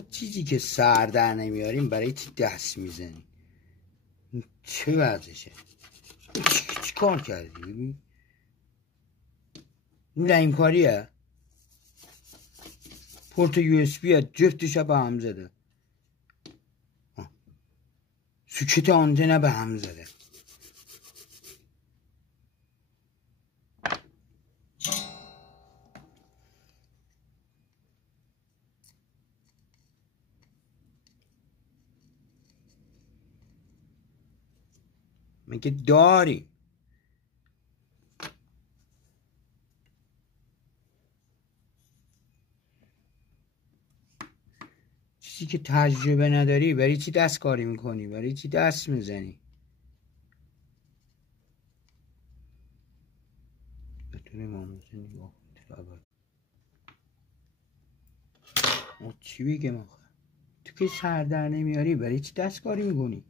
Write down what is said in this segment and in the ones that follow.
آخه چیزی که سر در نمیاریم برای چی دست میزنی؟ چه وضعشه؟ چی کار کردی؟ ببین این نیم کاریه؟ پورت یو اس بی جفتش به هم زده، سوکت آنتن به هم زده. مگه داری؟ چیزی که تجربه نداری برای چی دست کاری میکنی؟ برای چی دست میزنی؟ بتونی ماموزه نگاه چی بگم آخه؟ تو که سر در نمیاری برای چی دست کاری میکنی؟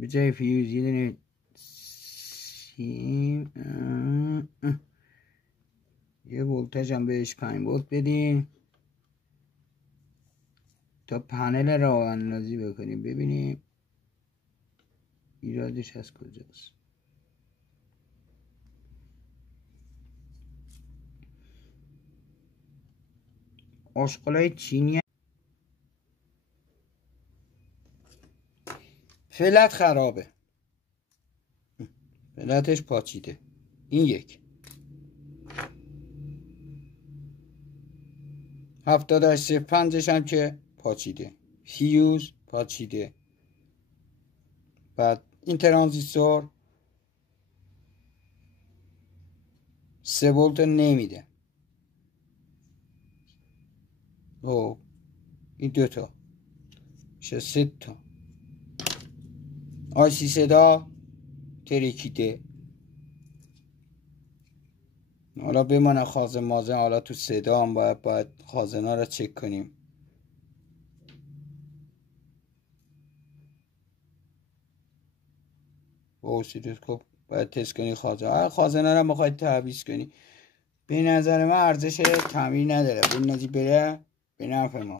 به جای فیوز یه دونه سیم یه ولتاژ هم بهش 5 ولت بدیم تا پنل راه اندازی بکنیم ببینیم ایرادش از کجاست. آشغالای چینی فلت خرابه، فلتش پاچیده. این یک 7805 هم که پاچیده، فیوز پاچیده. بعد این ترانزیستور 3 ولت نمیده. او این دوتا میشه 3 تا. آیسی صدا ترکیده. حالا بمانه خازن مازن، حالا تو صدا هم باید خازنا رو چک کنیم. با اسیلوسکوپ باید تست کنی خازنا رو میخواید تعویض کنی. به نظر من ارزش تعمیر نداره، بنازی بره به نفع ما.